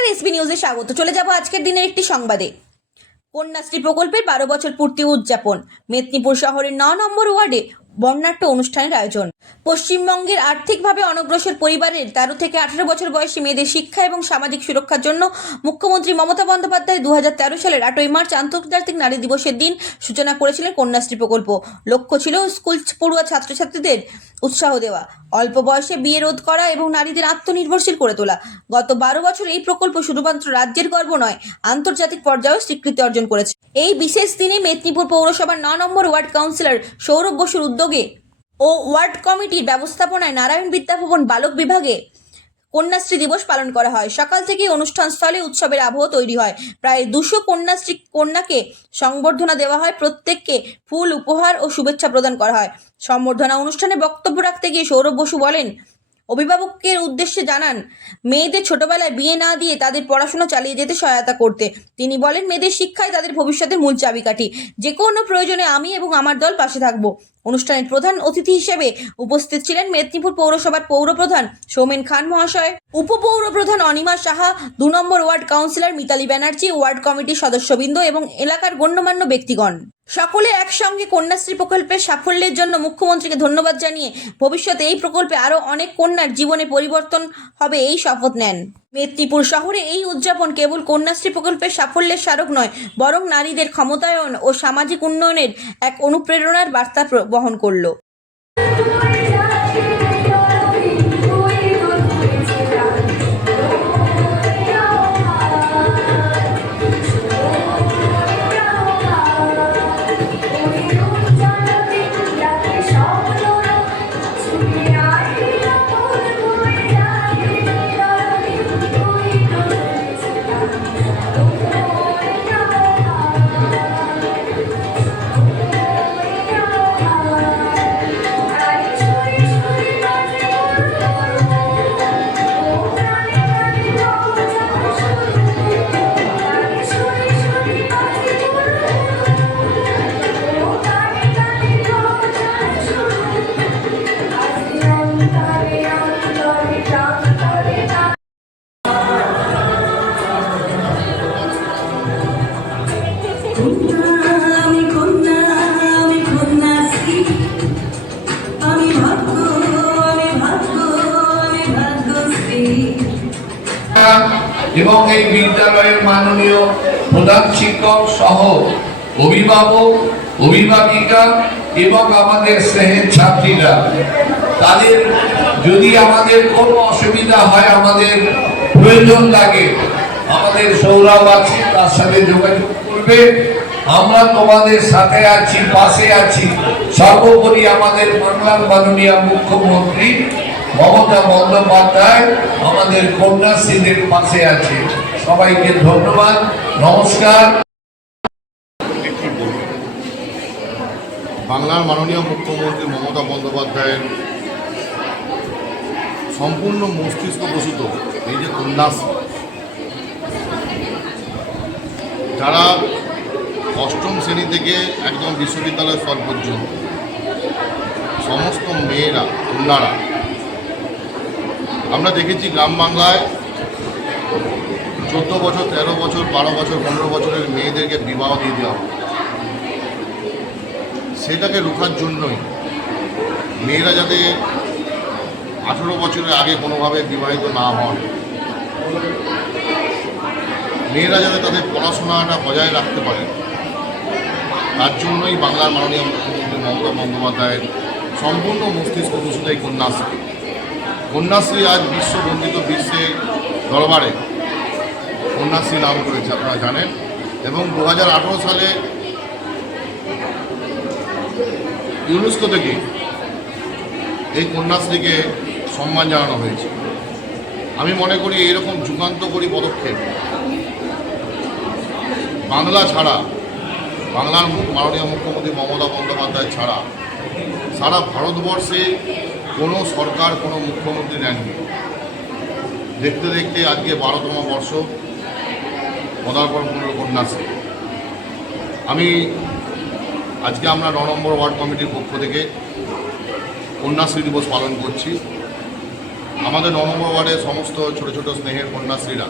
নমস্কার এসবি নিউজে স্বাগত। চলে যাব আজকের দিনের একটি সংবাদে। কন্যাশ্রী প্রকল্পের বারো বছর পূর্তি উদযাপন। মেদিনীপুর শহরের ন নম্বর ওয়ার্ডে বর্ণাঢ্য অনুষ্ঠানের আয়োজন। পশ্চিমবঙ্গের আর্থিকভাবে অনগ্রসর পরিবারের তেরো থেকে আঠারো বছর বয়সী মেয়েদের শিক্ষা এবং সামাজিক সুরক্ষার জন্য মুখ্যমন্ত্রী মমতা বন্দ্যোপাধ্যায় দু হাজার তেরো সালের আটই মার্চ আন্তর্জাতিক নারী দিবসের দিন সূচনা করেছিলেন কন্যাশ্রী প্রকল্প। লক্ষ্য ছিল স্কুল পড়ুয়া ছাত্রছাত্রীদের উৎসাহ দেওয়া, অল্প বয়সে বিয়ে রোধ করা এবং নারীদের আত্মনির্ভরশীল করে তোলা। গত বারো বছর এই প্রকল্প শুধুমাত্র রাজ্যের গর্ব নয়, আন্তর্জাতিক পর্যায়েও স্বীকৃতি অর্জন করেছে। এই বিশেষ দিনে মেদিনীপুর পৌরসভার ন নম্বর ওয়ার্ড কাউন্সিলর সৌরভ বসুর উদ্যোগে ও ওয়ার্ড কমিটির ব্যবস্থাপনায় নারায়ণ বিদ্যাভবন বালক বিভাগে কন্যাশ্রী দিবস পালন করা হয়। সকাল থেকে অনুষ্ঠান স্থলে উৎসবের আবহ তৈরি হয়। প্রায় দুশো কন্যাশ্রী কন্যাকে সংবর্ধনা দেওয়া হয়। প্রত্যেককে ফুল উপহার ও শুভেচ্ছা প্রদান করা হয়। সংবর্ধনা অনুষ্ঠানে বক্তব্য রাখতে গিয়ে সৌরভ বসু বলেন অভিভাবকের উদ্দেশ্যে জানান, মেয়েদের ছোটবেলায় বিয়ে না দিয়ে তাদের পড়াশোনা চালিয়ে যেতে সহায়তা করতে। তিনি বলেন, মেয়েদের শিক্ষাই তাদের ভবিষ্যতের মূল চাবিকাঠি। যে কোনো প্রয়োজনে আমি এবং আমার দল পাশে থাকব। অনুষ্ঠানের প্রধান অতিথি হিসেবে উপস্থিত ছিলেন মেদিনীপুর পৌরসভার পৌরপ্রধান সৌমেন খান মহাশয়, উপপৌরপ্রধান অনিমা সাহা, দু number ward councillor Mitali Banerjee, ward কমিটির সদস্যবৃন্দ এবং এলাকার গণ্যমান্য ব্যক্তিগণ। সকলে একসঙ্গে কন্যাশ্রী প্রকল্পের সাফল্যের জন্য মুখ্যমন্ত্রীকে ধন্যবাদ জানিয়ে ভবিষ্যতে এই প্রকল্পে আরও অনেক কন্যার জীবনে পরিবর্তন হবে এই শপথ নেন। মেদিনীপুর শহরে এই উদযাপন কেবল কন্যাশ্রী প্রকল্পের সাফল্যের স্মারক নয়, বরং নারীদের ক্ষমতায়ন ও সামাজিক উন্নয়নের এক অনুপ্রেরণার বার্তা বহন করল। এবং এই বিদ্যালয়ের মাননীয় প্রধান শিক্ষক সহ অভিভাবক, অভিভাবিকা এবং আমাদের স্নেহের ছাত্রীরা, তাদের যদি আমাদের কোনো অসুবিধা হয়, আমাদের প্রয়োজন লাগে, আমাদের সৌরভ আছে, তার সাথে যোগাযোগ করবে, আমরা তোমাদের সাথে আছি, পাশে আছি। সর্বোপরি আমাদের বাংলার মাননীয় মুখ্যমন্ত্রী মমতা বন্দ্যোপাধ্যায় আমাদের কন্যাশ্রীদের পাশে আছে। সবাইকে ধন্যবাদ, নমস্কার। বাংলার মাননীয় মুখ্যমন্ত্রী মমতা বন্দ্যোপাধ্যায়ের সম্পূর্ণ মস্তিষ্ক প্রসূত এই যে কন্যাশ্রী যারা অষ্টম শ্রেণি থেকে একদম বিশ্ববিদ্যালয় স্তর পর্যন্ত, সমস্ত মেয়েরা, কন্যারা, আমরা দেখেছি গ্রাম বাংলায় চোদ্দ বছর, তেরো বছর, বারো বছর, পনেরো বছরের মেয়েদেরকে বিবাহ দিয়ে দেওয়া হয় সেটাকে রোখার জন্যই মেয়েরা যাতে আঠেরো বছরের আগে কোনোভাবে বিবাহিত না হন। মেয়েরা যাতে তাদের পড়াশোনাটা বজায় রাখতে পারে, তার জন্যই বাংলার মাননীয় মুখ্যমন্ত্রী মমতা বন্দ্যোপাধ্যায়ের সম্পূর্ণ মস্তিষ্ক এই কন্যাশ্রী। কন্যাশ্রী আজ বিশ্ববন্দিত বিশ্বে দরবারে কন্যাশ্রী নাম করেছে, আপনারা জানেন। এবং দু হাজার আঠেরো সালে ইউনেস্কো থেকে এই কন্যাশ্রীকে সম্মান জানানো হয়েছে। আমি মনে করি এরকম যুগান্তকরী পদক্ষেপ বাংলা ছাড়া, বাংলার মাননীয় মুখ্যমন্ত্রী মমতা বন্দ্যোপাধ্যায় ছাড়া সারা ভারতবর্ষে কোনো সরকার, কোনো মুখ্যমন্ত্রী নেননি। দেখতে দেখতে আজকে বারোতম বর্ষ পদার্পণ করল কন্যাশ্রী আমি আজকে আমরা ন নম্বর ওয়ার্ড কমিটির পক্ষ থেকে কন্যাশ্রী দিবস পালন করছি। আমাদের ন নম্বর ওয়ার্ডের সমস্ত ছোট ছোট স্নেহের কন্যাশ্রীরা,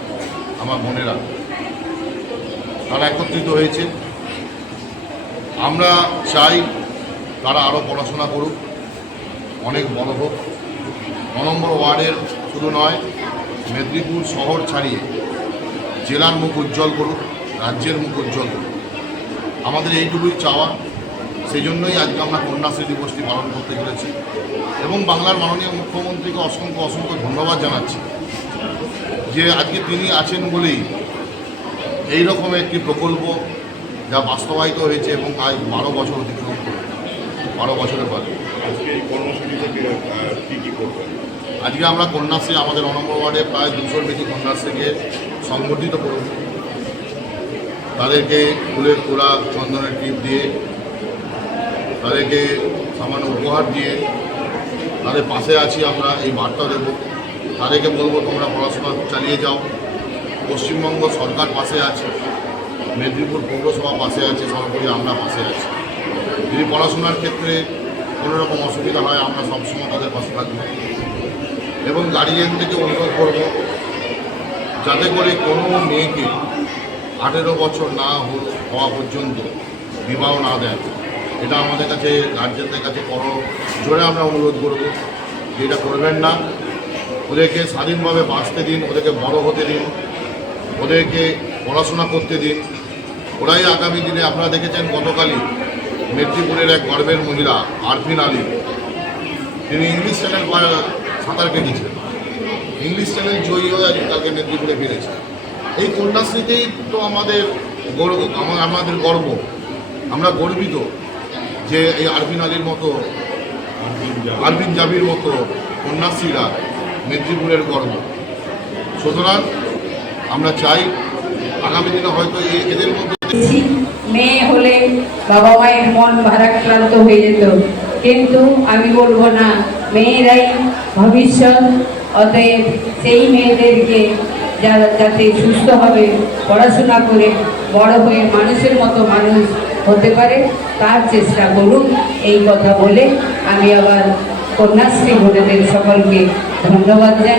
আমার বোনেরা তারা একত্রিত হয়েছে। আমরা চাই তারা আরও পড়াশোনা করুক। অনেক বড় হোক। ন নম্বর ওয়ার্ডের শুধু নয়, মেদিনীপুর শহর ছাড়িয়ে জেলার মুখ উজ্জ্বল করুক, রাজ্যের মুখ উজ্জ্বল করুক। আমাদের এইটুকুই চাওয়া। সেই জন্যই আজকে আমরা কন্যাশ্রী দিবসটি পালন করতে চলেছি এবং বাংলার মাননীয় মুখ্যমন্ত্রীকে অসংখ্য অসংখ্য ধন্যবাদ জানাচ্ছি যে আজকে তিনি আছেন বলেই এই রকম একটি প্রকল্প যা বাস্তবায়িত হয়েছে এবং আজ বারো বছর অতিক্রম করে বারো বছরের পর আজকে আমরা কন্যাশ্রী আমাদের ন নম্বর ওয়ার্ডে প্রায় দুশোর বেশি কন্যাশ্রীকে সংগঠিত করব। তাদেরকে ফুলের তোলা চন্দনের টিপ দিয়ে তাদেরকে সামান্য উপহার দিয়ে তাদের পাশে আছি আমরা এই বার্তা দেব। তাদেরকে বলব তোমরা পড়াশোনা চালিয়ে যাও। পশ্চিমবঙ্গ সরকার পাশে আছে, মেদিনীপুর পৌরসভা পাশে আছে, সর্বোপরি আমরা পাশে আছি। যদি পড়াশোনার ক্ষেত্রে কোনো রকম অসুবিধা হয়, আমরা সবসময় তাদের পাশে থাকব। এবং গার্ডিয়ান থেকে অনুরোধ করব, যাতে করে কোনো মেয়েকে আঠেরো বছর না হওয়া পর্যন্ত বিবাহ না দেন এটা আমাদের কাছে গার্জেনদের কাছে বড় জোরে আমরা অনুরোধ করব। যে এটা করবেন না। ওদেরকে স্বাধীনভাবে বাঁচতে দিন, ওদেরকে বড় হতে দিন। ওদেরকে পড়াশোনা করতে দিন। ওরাই আগামী দিনে, আপনারা দেখেছেন গতকালই মেদিনীপুরের এক গর্বের মহিলা, আরফিন আলী, তিনি ইংলিশ চ্যানেল সাঁতার কেটেছেন। ইংলিশ চ্যানেল জয়ী হয়ে আজ কালকে মেদিনীপুরে ফিরেছে এই কন্যাশ্রীতেই তো আমাদের গর্ব আমাদের গর্ব। আমরা গর্বিত যে এই আরবিন আলীর মতো আরবিন জাবির মতো কন্যাশ্রীরা মেদিনীপুরের গর্ব। সুতরাং আমরা চাই আগামী দিনে হয়তো এদের মেয়ে হলে বাবা মায়ের মন ভারাক্রান্ত হয়ে যেত। কিন্তু আমি বলব না, মেয়েরাই ভবিষ্যৎ, অতএব সেই মেয়েদেরকে যারা যাতে সুস্থভাবে পড়াশোনা করে বড় হয়ে মানুষের মতো মানুষ হতে পারে, তার চেষ্টা করুন এই কথা বলে আমি আবার কন্যাশ্রী বোনেদের সকলকে ধন্যবাদ জানাই।